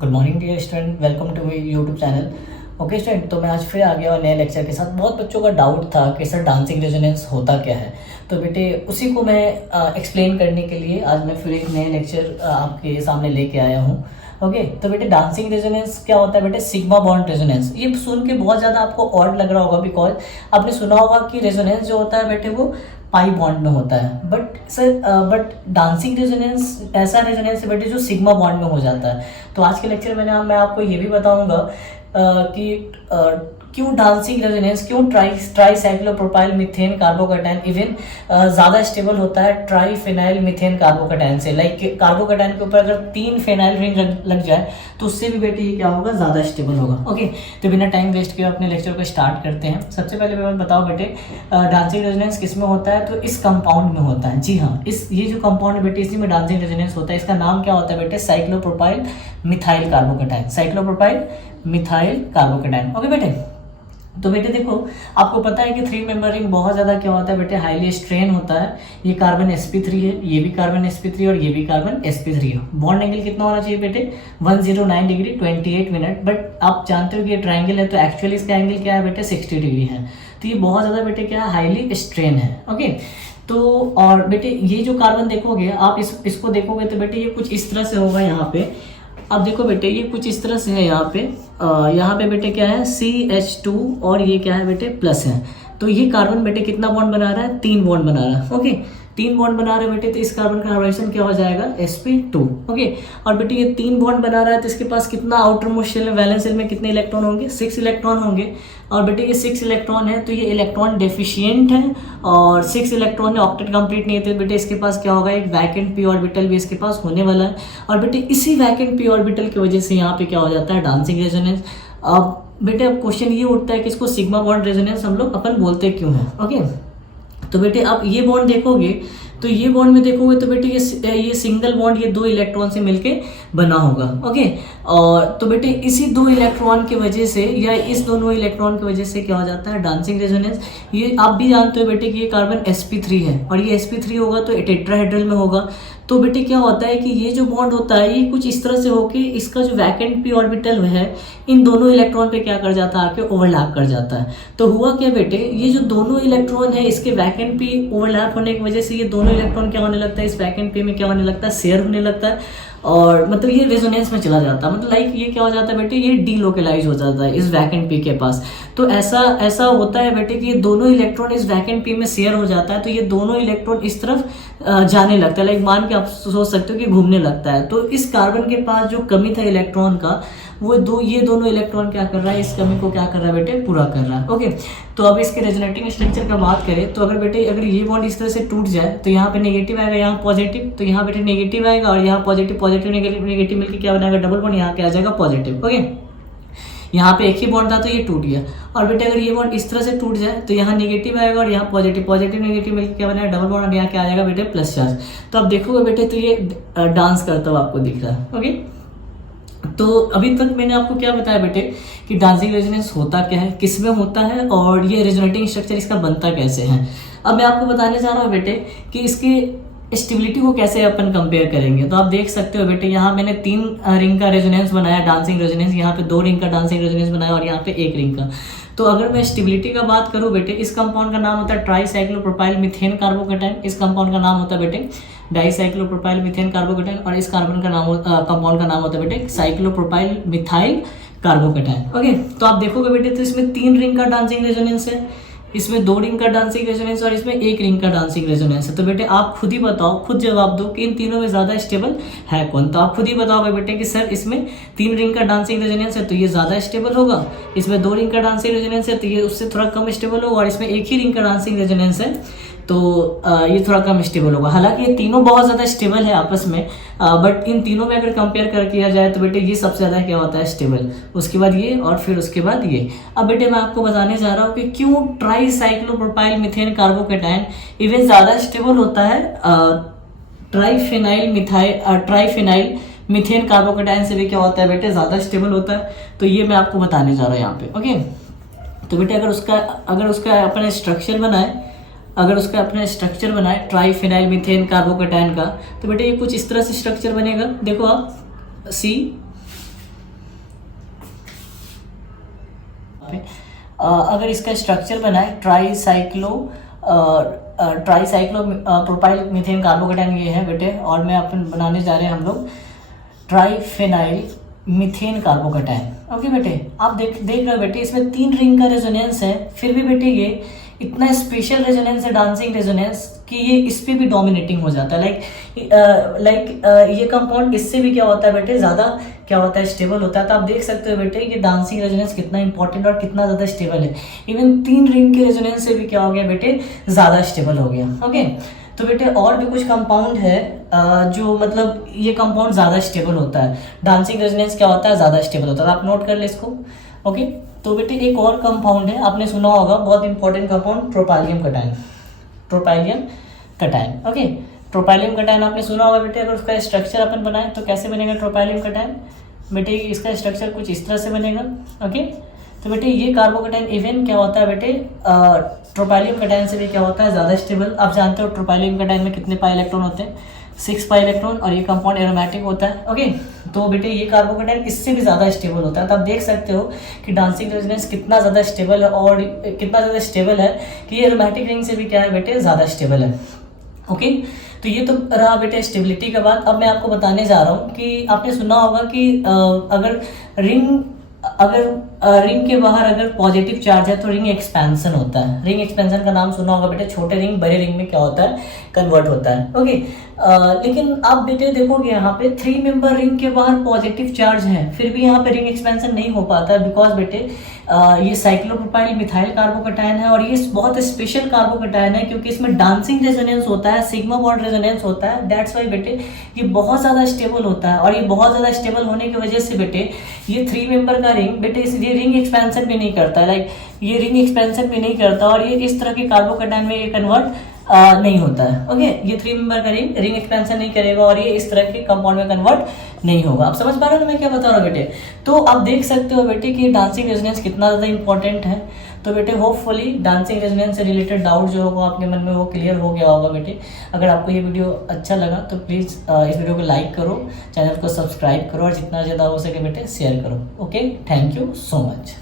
Good morning dear student, welcome to my YouTube channel. Okay student, तो मैं आज फिर आ गया और नए लेक्चर के साथ। बहुत बच्चों का डाउट था कि सर डांसिंग रेजोनेंस होता क्या है, तो बेटे उसी को मैं एक्सप्लेन करने के लिए आज मैं फिर एक नए लेक्चर आपके सामने लेके आया हूँ। ओके तो बेटे डांसिंग रेजोनेंस क्या होता है बेटे? Sigma bond resonance. ये सुन के बहुत ज़्यादा आपको ऑड लग रहा होगा, बिकॉज आपने सुना होगा कि रेजोनेंस जो होता है बेटे वो पाई बॉन्ड में होता है, बट डांसिंग रेजोनेंस ऐसा रेजोनेंस है बेटे जो सिग्मा बॉन्ड में हो जाता है। तो आज के लेक्चर में ना मैं आपको ये भी बताऊंगा कि क्यों डांसिंग रेजोनेंस, क्यों ट्राईसाइक्लोप्रोपाइल मीथेन कार्बोकैटायन इवन ज़्यादा स्टेबल होता है ट्राईफेनाइल मीथेन कार्बोकैटायन से। लाइक कार्बोकैटायन के ऊपर अगर 3 फेनाइल रिंग लग जाए तो उससे भी बेटे ये क्या होगा, ज़्यादा स्टेबल होगा। ओके तो बिना टाइम वेस्ट किए अपने लेक्चर को स्टार्ट करते हैं। सबसे पहले मैं बताओ बेटे डांसिंग रेजोनेंस किस में होता है, तो इस कंपाउंड में होता है। जी हाँ, ये जो कंपाउंड है बेटे इसी में डांसिंग रेजोनेंस होता है। इसका नाम क्या होता है बेटे? Cyclopropyl methyl carbocation. Cyclopropyl methyl carbocation. Okay बेटे, तो बेटे देखो आपको पता है कि 3 मेंबर रिंग बहुत ज़्यादा क्या होता है बेटे, हाईली स्ट्रेन होता है। ये कार्बन sp3 है, ये भी कार्बन sp3 और ये भी कार्बन sp3 है। बॉन्ड एंगल कितना होना चाहिए बेटे? 109 डिग्री 28 मिनट। बट आप जानते हो कि ये ट्राइंगल है तो एक्चुअली इसका एंगल क्या है बेटे? 60 डिग्री है। तो ये बहुत ज़्यादा बेटे क्या है, हाईली स्ट्रेन है। ओके तो और बेटे ये जो कार्बन देखोगे आप इसको देखोगे तो बेटे ये कुछ इस तरह से होगा। यहाँ पे अब देखो बेटे ये कुछ इस तरह से है। यहाँ पे बेटे क्या है? CH2 और ये क्या है बेटे? प्लस है। तो ये कार्बन बेटे कितना बॉन्ड बना रहा है? 3 बॉन्ड बना रहा है। ओके 3 बॉन्ड बना रहे हैं बेटे, तो इस कार्बन का हाइड्रोजन क्या हो जाएगा? sp2। ओके और बेटे ये 3 बॉन्ड बना रहा है तो इसके पास कितना आउटर मोस्ट शेल में, वैलेंस शेल में कितने इलेक्ट्रॉन होंगे? 6 इलेक्ट्रॉन होंगे। और बेटे ये 6 इलेक्ट्रॉन है तो ये इलेक्ट्रॉन डेफिशिएंट है और 6 इलेक्ट्रॉन है, ऑक्टेट कंप्लीट नहीं है। तो बेटे इसके पास क्या होगा? एक वैकेंट पी ऑर्बिटल भी इसके पास होने वाला है। और बेटे इसी वैकेंट पी ऑर्बिटल की वजह से यहाँ पे क्या हो जाता है? Dancing resonance. अब बेटे अब क्वेश्चन ये उठता है कि इसको सिग्मा बॉन्ड रेजोनेंस हम लोग अपन बोलते क्यों हैं? ओके तो बेटे आप ये बॉन्ड देखोगे तो ये बॉन्ड में देखोगे तो बेटे ये सिंगल बॉन्ड ये 2 इलेक्ट्रॉन से मिलके बना होगा। ओके और तो बेटे इसी 2 इलेक्ट्रॉन की वजह से या इस दोनों इलेक्ट्रॉन की वजह से क्या हो जाता है? Dancing resonance. ये आप भी जानते हो बेटे कि ये कार्बन sp3 है और ये sp3 होगा तो टेट्राहेड्रल में होगा। तो बेटे क्या होता है कि ये जो बॉन्ड होता है ये कुछ इस तरह से होके इसका जो वैकेंट पी ऑर्बिटल है इन दोनों इलेक्ट्रॉन पे क्या कर जाता है? आके ओवरलैप कर जाता है। तो हुआ क्या बेटे, ये जो दोनों इलेक्ट्रॉन है इसके वैकेंट पी ओवरलैप होने की वजह से ये दोनों इलेक्ट्रॉन क्या होने लगता है? इस वैकेंट पी में क्या होने लगता है? शेयर होने लगता है और मतलब ये रेजोनेंस में चला जाता है। मतलब लाइक ये क्या हो जाता है बेटे? ये डीलोकलाइज हो जाता है इस वैकेंट पी के पास। तो ऐसा होता है बेटे कि ये दोनों इलेक्ट्रॉन इस वैकेंट पी में शेयर हो जाता है तो ये दोनों इलेक्ट्रॉन इस तरफ जाने लगता है। लाइक मान के आप सोच सकते हो कि घूमने लगता है। तो इस कार्बन के पास जो कमी था इलेक्ट्रॉन का ये दोनों इलेक्ट्रॉन क्या कर रहा है? इस कमी को क्या कर रहा है बेटे? पूरा कर रहा है। ओके तो अब इसके रेजोनेटिंग स्ट्रक्चर का बात करें तो अगर ये बॉन्ड इस तरह से टूट जाए तो यहाँ पे नेगेटिव आएगा, यहाँ पॉजिटिव, तो यहाँ बेटे नेगेटिव आएगा और यहाँ पॉजिटिव नेगेटिव मिलकर क्या बनाएगा? डबल बॉन्ड, यहाँ पे आ जाएगा पॉजिटिव। ओके यहाँ पे एक ही बॉन्ड था तो ये टूट गया। और बेटे अगर ये बॉन्ड इस तरह से टूट जाए तो यहाँ नेगेटिव आएगा और यहाँ पॉजिटिव नेगेटिव मिलकर क्या बनाएगा? डबल बॉन्ड और यहाँ क्या आ जाएगा बेटे? Plus charge. तो अब देखोगे बेटे तो ये डांस करता हुआ आपको दिख रहा है। ओके तो अभी तक मैंने आपको क्या बताया बेटे कि डांसिंग रेजोनेंस होता क्या है, किस में होता है और ये रेजोनेटिंग स्ट्रक्चर इसका बनता कैसे है। अब मैं आपको बताने जा रहा हूँ बेटे कि इसकी स्टेबिलिटी को कैसे अपन कंपेयर करेंगे। तो आप देख सकते हो बेटे यहाँ मैंने 3 रिंग का रेजोनेंस बनाया, डांसिंग रेजोनेंस। यहाँ पे 2 रिंग का डांसिंग रेजोनेंस बनाया और यहाँ पे 1 रिंग का। तो अगर मैं स्टेबिलिटी का बात करूँ बेटे, इस कंपाउंड का नाम होता है ट्राईसाइक्लोप्रोपाइल मीथेन कार्बोकैटायन। इस कंपाउंड का नाम होता है बेटे डाईसाइक्लोप्रोपाइल मीथेन कार्बोकैटायन और इस कार्बन का कंपाउंड का नाम होता है बेटे साइक्लोप्रोपाइल मिथाइल कार्बोकैटायन। ओके तो आप देखोगे बेटे तो इसमें 3 रिंग का डांसिंग रेजोनेंस है, इसमें 2 रिंग का डांसिंग रेजोनेंस और इसमें 1 रिंग का डांसिंग रेजोनेंस है। तो बेटे आप खुद ही बताओ, खुद जवाब दो कि इन तीनों में ज्यादा स्टेबल है कौन। तो आप खुद ही बताओ बेटे कि सर इसमें 3 रिंग का डांसिंग रेजोनेंस है तो ये ज्यादा स्टेबल होगा, इसमें 2 रिंग का डांसिंग रेजोनेंस है तो ये उससे थोड़ा कम स्टेबल होगा और इसमें 1 ही रिंग का डांसिंग रेजोनेंस है तो ये थोड़ा कम स्टेबल होगा। हालांकि ये तीनों बहुत ज़्यादा स्टेबल है आपस में, बट इन तीनों में अगर कंपेयर कर किया जाए तो बेटे ये सबसे ज़्यादा क्या होता है? स्टेबल। उसके बाद ये और फिर उसके बाद ये। अब बेटे मैं आपको बताने जा रहा हूँ कि क्यों ट्राईसाइक्लोप्रोपाइल मीथेन कार्बोकैटायन इवन ज़्यादा स्टेबल होता है ट्राईफेनाइल मीथेन कार्बोकैटायन से भी क्या होता है बेटे? ज़्यादा स्टेबल होता है। तो ये मैं आपको बताने जा रहा हूँ यहाँ पे। ओके तो बेटे अगर उसका अपना स्ट्रक्चर बनाए ट्राईफेनाइल मीथेन कार्बोकैटायन का तो बेटे ये कुछ इस तरह से स्ट्रक्चर बनेगा। देखो आप पे अगर इसका स्ट्रक्चर बनाए ट्राईसाइक्लो प्रोपाइल मीथेन कार्बोकेटाइन ये है बेटे, और मैं अपन बनाने जा रहे हैं हम लोग ट्राईफेनाइल मीथेन कार्बोकेटाइन। ओके बेटे, आप देख रहे हो बेटे इसमें 3 रिंग का रेजोनेंस है, फिर भी बेटे ये इतना स्पेशल रेजोनेंस है, डांसिंग रेजोनेंस, कि ये इस पे भी डोमिनेटिंग हो जाता है। ये कंपाउंड इससे भी क्या होता है बेटे, ज़्यादा क्या होता है, स्टेबल होता है। तो आप देख सकते हो बेटे कि डांसिंग रेजोनेंस कितना इंपॉर्टेंट और कितना ज़्यादा स्टेबल है। इवन 3 रिंग के रेजोनेंस से भी क्या हो गया बेटे, ज़्यादा स्टेबल हो गया। ओके, तो बेटे और भी कुछ कंपाउंड है जो मतलब ये कंपाउंड ज़्यादा स्टेबल होता है, डांसिंग रेजोनेंस क्या होता है, ज़्यादा स्टेबल होता है। आप नोट कर ले इसको। ओके, तो बेटे एक और कंपाउंड है, आपने सुना होगा, बहुत important compound, propylium cation. Okay, tropylium cation आपने सुना होगा बेटे। अगर उसका स्ट्रक्चर अपन बनाए तो कैसे बनेगा ट्रोपाइलियम कटायन बेटे, इसका स्ट्रक्चर कुछ इस तरह से बनेगा। ओके, तो बेटे ये कार्बोकेटाइन इवन क्या होता है बेटे, ट्रोपाइलियम कटायन से भी क्या होता है, ज़्यादा स्टेबल। आप जानते हो ट्रोपाइलियम कटायन में कितने पाई इलेक्ट्रॉन होते हैं, 6 पाई इलेक्ट्रॉन, और ये कंपाउंड एरोमेटिक होता है। ओके, तो बेटे ये कार्बोकेटाइन इससे भी ज़्यादा स्टेबल होता है। तो आप देख सकते हो कि डांसिंग रेजोनेंस कितना ज़्यादा स्टेबल है, और कितना ज़्यादा स्टेबल है कि ये एरोमेटिक रिंग से भी क्या है बेटे, ज़्यादा स्टेबल है। ओके, तो ये तो रहा बेटे स्टेबिलिटी का बात। अब मैं आपको बताने जा रहा हूँ कि आपने सुना होगा कि अगर रिंग के बाहर अगर पॉजिटिव चार्ज है तो रिंग एक्सपेंशन होता है। रिंग एक्सपेंशन का नाम सुना होगा बेटे, छोटे रिंग बड़े रिंग में क्या होता है, कन्वर्ट होता है। ओके, लेकिन आप बेटे देखोगे यहाँ पे 3 मेंबर रिंग के बाहर पॉजिटिव चार्ज है, फिर भी यहाँ पे रिंग एक्सपेंशन नहीं हो पाता, बिकॉज बेटे ये साइक्लोप्रोपाइल मिथाइल कार्बोकेटाइन है, और ये बहुत स्पेशल कार्बोकेटाइन है क्योंकि इसमें डांसिंग रेजोनेंस होता है, सिग्मा बॉन्ड रेजोनेंस होता है। दैट्स वाई बेटे ये बहुत ज़्यादा स्टेबल होता है, और ये बहुत ज़्यादा स्टेबल होने की वजह से बेटे ये 3 मेंबर का रिंग बेटे ये रिंग एक्सपेंशन भी नहीं करता, ये रिंग एक्सपेंशन भी नहीं करता, और ये इस तरह के कार्बोकेटाइन में ये कन्वर्ट नहीं होता है। ओके, ये 3 मेंबर का रिंग एक्सपेंशन नहीं करेगा, और ये इस तरह के कंपाउंड में कन्वर्ट नहीं होगा। आप समझ पा रहे हो मैं क्या बता रहा हूँ बेटे। तो आप देख सकते हो बेटे कि डांसिंग रेजोनेंस कितना ज़्यादा इंपॉर्टेंट है। तो बेटे होपफुली डांसिंग रेजोनेंस से रिलेटेड डाउट जो होगा आपके मन में वो क्लियर हो गया होगा बेटे। अगर आपको ये वीडियो अच्छा लगा तो प्लीज़ इस वीडियो को लाइक करो, चैनल को सब्सक्राइब करो, और जितना ज़्यादा हो सके बेटे शेयर करो। Okay, thank you so much.